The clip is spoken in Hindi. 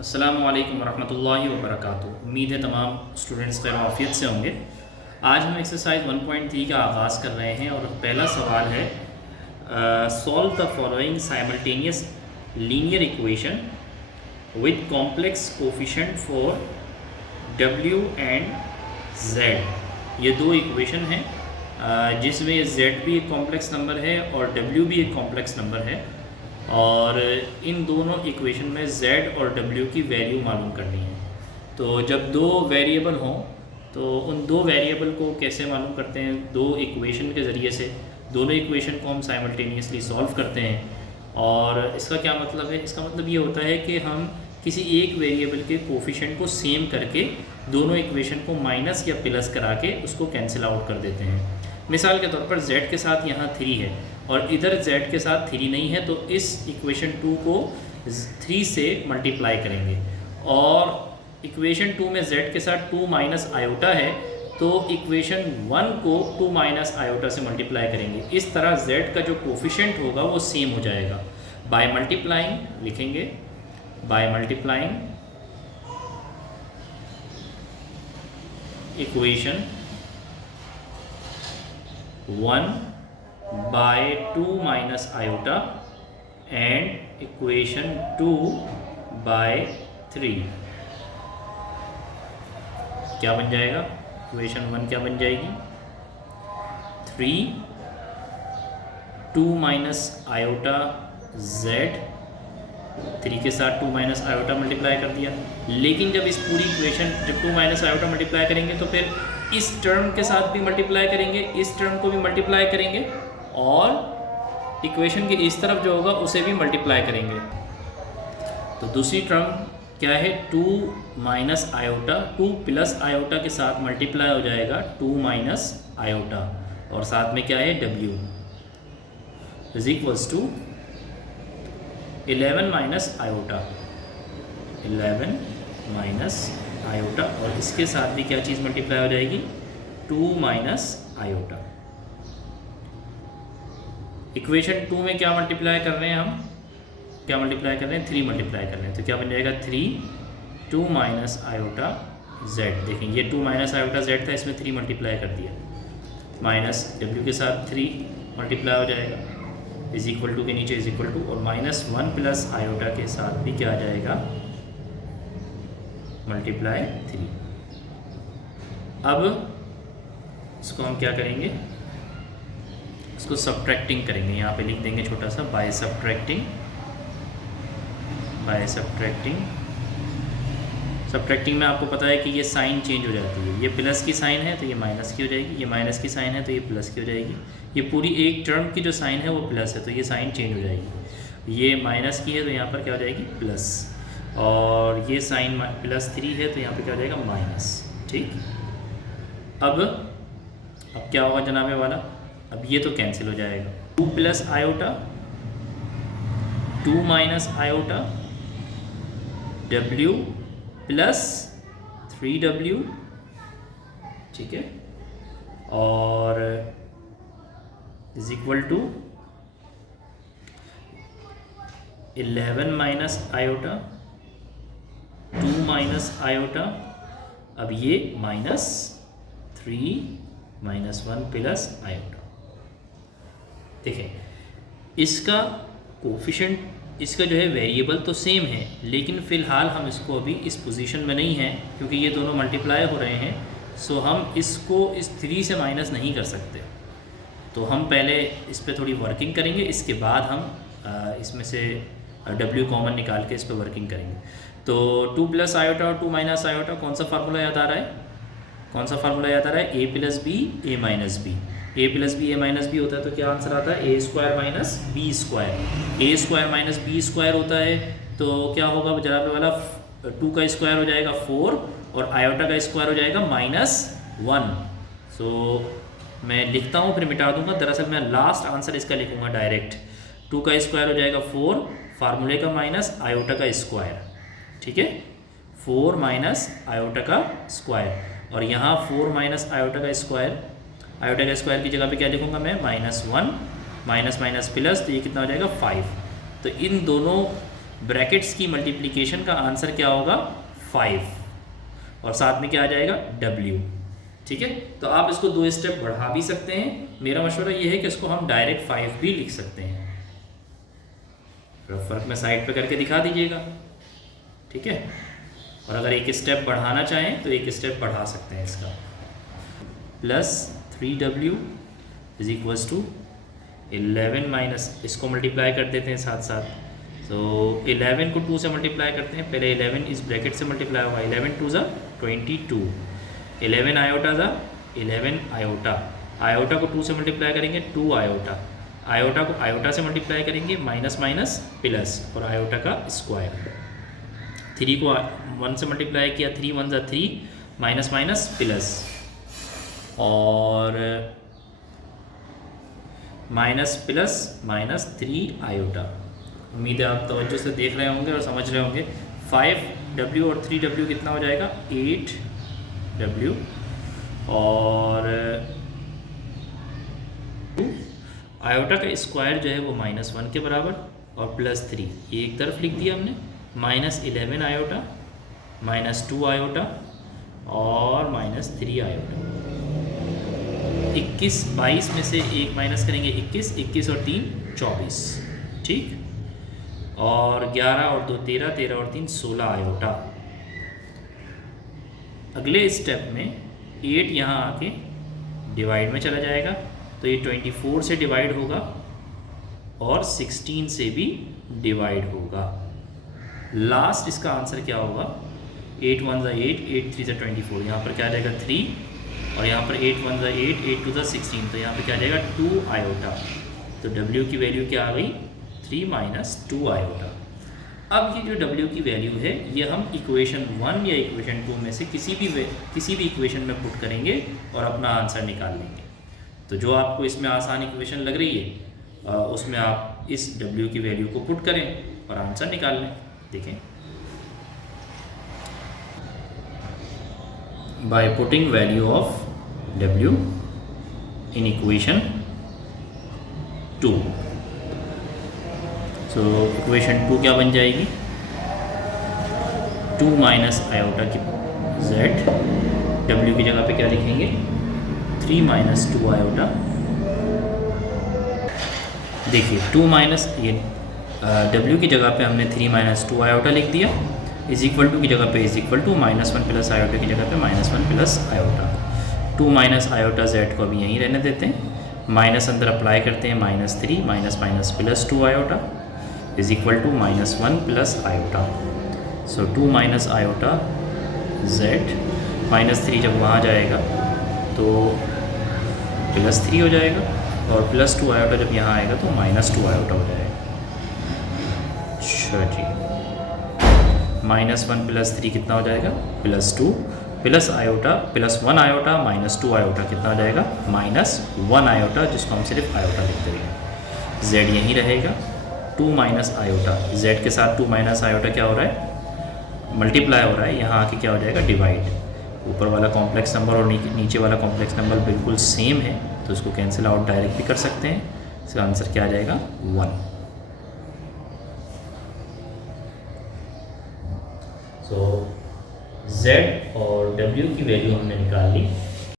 अस्सलामु अलैकुम वरहमतुल्लाहि वबरकातुहू। उम्मीद है तमाम स्टूडेंट्स खैर आफियत से होंगे। आज हम एक्सरसाइज 1.3 का आगाज़ कर रहे हैं और पहला सवाल है solve the following simultaneous linear equation with complex coefficient for W and Z। ये दो इक्वेशन हैं जिसमें Z भी एक कॉम्प्लेक्स नंबर है और W भी एक कॉम्प्लेक्स नंबर है और इन दोनों इक्वेशन में Z और W की वैल्यू मालूम करनी है। तो जब दो वेरिएबल हों तो उन दो वेरिएबल को कैसे मालूम करते हैं? दो इक्वेशन के ज़रिए से दोनों इक्वेशन को हम साइमल्टेनियसली सॉल्व करते हैं। और इसका क्या मतलब है? इसका मतलब ये होता है कि हम किसी एक वेरिएबल के कोफिशिएंट को सेम करके दोनों इक्वेशन को माइनस या प्लस करा के उसको कैंसिल आउट कर देते हैं। मिसाल के तौर पर Z के साथ यहाँ 3 है और इधर Z के साथ 3 नहीं है, तो इस इक्वेशन 2 को 3 से मल्टीप्लाई करेंगे और इक्वेशन 2 में Z के साथ 2 माइनस आयोटा है तो इक्वेशन 1 को 2 माइनस आयोटा से मल्टीप्लाई करेंगे। इस तरह Z का जो कोफिशिएंट होगा वो सेम हो जाएगा। बाय मल्टीप्लाइंग लिखेंगे, by multiplying equation 1 by 2 minus iota and equation 2 by 3 क्या बन जाएगा? इक्वेशन 1 क्या बन जाएगी? 3 2 माइनस आयोटा Z, 3 के साथ 2 माइनस आयोटा मल्टीप्लाई कर दिया। लेकिन जब इस पूरी इक्वेशन जब 2 माइनस आयोटा मल्टीप्लाई करेंगे तो फिर इस टर्म के साथ भी मल्टीप्लाई करेंगे, इस टर्म को भी मल्टीप्लाई करेंगे और इक्वेशन के इस तरफ जो होगा उसे भी मल्टीप्लाई करेंगे। तो दूसरी टर्म क्या है? 2 माइनस आयोटा, 2 प्लस आयोटा के साथ मल्टीप्लाई हो जाएगा 2 माइनस आयोटा और साथ में क्या है? W is equals to 11 minus iota, 11 minus iota और इसके साथ भी क्या चीज़ मल्टीप्लाई हो जाएगी? 2 माइनस आयोटा। इक्वेशन 2 में क्या मल्टीप्लाई कर रहे हैं हम? क्या मल्टीप्लाई कर रहे हैं? 3 मल्टीप्लाई कर रहे हैं। तो क्या बन जाएगा? 3 2 माइनस आयोटा Z। देखें ये 2 माइनस आयोटा Z था, इसमें 3 मल्टीप्लाई कर दिया, माइनस W के साथ 3 मल्टीप्लाई हो जाएगा इज इक्वल टू के नीचे इज इक्वल टू और माइनस 1 प्लस आयोटा के साथ भी क्या आ जाएगा? मल्टीप्लाई 3। अब इसको हम क्या करेंगे? इसको सब्ट्रैक्टिंग करेंगे। यहाँ पे लिख देंगे छोटा सा by subtracting, by subtracting. Subtracting में आपको पता है कि ये साइन चेंज हो जाती है। ये प्लस की साइन है तो ये माइनस की हो जाएगी, ये माइनस की साइन है तो ये प्लस की हो जाएगी। ये पूरी एक टर्म की जो साइन है वो प्लस है तो ये साइन चेंज हो जाएगी। ये माइनस की है तो यहाँ पर क्या हो जाएगी? प्लस। और ये साइन प्लस 3 है तो यहाँ पे क्या हो जाएगा? माइनस। ठीक, अब क्या होगा जनाबे वाला? अब ये तो कैंसिल हो जाएगा। 2 plus iota, 2 minus iota, W plus 3W, ठीक है, और is equal to 11 minus iota, 2 minus iota, अब ये माइनस 3 माइनस 1 प्लस आयोटा। देखें इसका कोफिशिएंट, इसका जो है वेरिएबल तो सेम है लेकिन फ़िलहाल हम इसको अभी इस पोजीशन में नहीं हैं क्योंकि ये दोनों मल्टीप्लाई हो रहे हैं। सो हम इसको इस 3 से माइनस नहीं कर सकते। तो हम पहले इस पर थोड़ी वर्किंग करेंगे, इसके बाद हम इसमें से W कॉमन निकाल के इस पर वर्किंग करेंगे। तो 2 प्लस आयोटा और 2 माइनस आयोटा, कौन सा फार्मूला याद आ रहा है? कौन सा फार्मूला याद आ रहा है? A plus B A minus B. A plus B A minus B होता है तो क्या आंसर आता है? A square minus B square. A square minus B square होता है तो क्या होगा जनाब वाला? 2 का स्क्वायर हो जाएगा 4 और आयोटा का स्क्वायर हो जाएगा -1। सो मैं लिखता हूँ फिर मिटा दूंगा। दरअसल मैं लास्ट आंसर इसका लिखूँगा डायरेक्ट। 2 का स्क्वायर हो जाएगा 4, फार्मूले का माइनस आयोटा का स्क्वायर, ठीक है, 4 माइनस आयोटा का स्क्वायर और यहाँ 4 माइनस आयोटा का स्क्वायर, आयोटा का स्क्वायर की जगह पे क्या लिखूँगा मैं? -1 माइनस माइनस प्लस, तो ये कितना हो जाएगा? 5। तो इन दोनों ब्रैकेट्स की मल्टीप्लिकेशन का आंसर क्या होगा 5, और साथ में क्या आ जाएगा w। ठीक है, तो आप इसको 2 स्टेप बढ़ा भी सकते हैं। मेरा मशवरा ये है कि इसको हम डायरेक्ट 5 भी लिख सकते हैं। फ़र्क में साइड पे करके दिखा दीजिएगा। ठीक है, और अगर एक स्टेप बढ़ाना चाहें तो एक स्टेप बढ़ा सकते हैं इसका। Plus 3w is equals to 11 minus, इसको मल्टीप्लाई कर देते हैं साथ साथ। तो 11 को 2 से मल्टीप्लाई करते हैं। पहले 11 इस ब्रैकेट से मल्टीप्लाई होगा, 11 2 ज़ा 22, 11 आयोटा ज़ा 11 आयोटा, आयोटा को 2 से मल्टीप्लाई करेंगे 2 आयोटा, आयोटा को आयोटा से मल्टीप्लाई करेंगे माइनस माइनस प्लस, और आयोटा का स्क्वायर। 3 को 1 से मल्टीप्लाई किया, 3 1 ज़ा 3, माइनस माइनस प्लस, और माइनस प्लस माइनस 3 आयोटा। उम्मीद है आप तवज्जो से देख रहे होंगे और समझ रहे होंगे। 5w और 3w कितना हो जाएगा 8w, और आयोटा का स्क्वायर जो है वो -1 के बराबर, और +3 ये एक तरफ लिख दिया हमने, -11 आयोटा, -2 आयोटा और -3 आयोटा। 21 22 में से 1 माइनस करेंगे 21, 21 और 3 24, ठीक, और 11 और 2 13, 13 और 3 16 आयोटा। अगले स्टेप में 8 यहाँ आके डिवाइड में चला जाएगा, तो ये 24 से डिवाइड होगा और 16 से भी डिवाइड होगा। लास्ट इसका आंसर क्या होगा, 8 1 ज़ा 8, 8 3 ज़ा 24, यहाँ पर क्या आ जाएगा 3, और यहाँ पर 8 1 ज़ा 8, 8 2 ज़ा 16, तो यहाँ पर क्या आ जाएगा 2 आयोटा। तो W की वैल्यू क्या आ गई 3 माइनस 2 आयोटा। अब ये जो W की वैल्यू है ये हम इक्वेशन 1 या इक्वेशन 2 में से किसी भी इक्वेशन में पुट करेंगे और अपना आंसर निकाल लेंगे। तो जो आपको इसमें आसान इक्वेशन लग रही है उसमें आप इस W की वैल्यू को पुट करें और आंसर निकाल लें। देखें, by putting value of W in equation 2, so equation 2 क्या बन जाएगी, 2 माइनस आयोटा की z, W की जगह पे क्या लिखेंगे 3 माइनस 2 आयोटा। देखिए 2 माइनस ये W की जगह पे हमने 3 माइनस 2 आयोटा लिख दिया, इज इक्वल टू की जगह पे is equal to -1 plus iota की जगह पे -1 plus iota. 2 minus iota z को अभी यहीं रहने देते हैं, माइनस अंदर अप्लाई करते हैं -3 minus minus plus 2 iota is equal to -1 plus iota. So 2 minus iota z, -3 जब वहाँ जाएगा तो +3 हो जाएगा, और +2 आयोटा जब यहाँ आएगा तो -2 आयोटा हो जाएगा। अच्छा जी, -1 प्लस 3 कितना हो जाएगा +2, प्लस आयोटा +1 आयोटा -2 आयोटा कितना हो जाएगा -1 आयोटा, जिसको हम सिर्फ आयोटा लिखते हैं। z यहीं रहेगा, 2 माइनस आयोटा, z के साथ 2 माइनस आयोटा क्या हो रहा है मल्टीप्लाई हो रहा है, यहाँ आके क्या हो जाएगा डिवाइड। ऊपर वाला कॉम्प्लेक्स नंबर और नीचे वाला कॉम्प्लेक्स नंबर बिल्कुल सेम है, तो इसको कैंसिल आउट डायरेक्ट भी कर सकते हैं। इसका आंसर क्या आ जाएगा 1। सो z और w की वैल्यू हमने निकाल ली।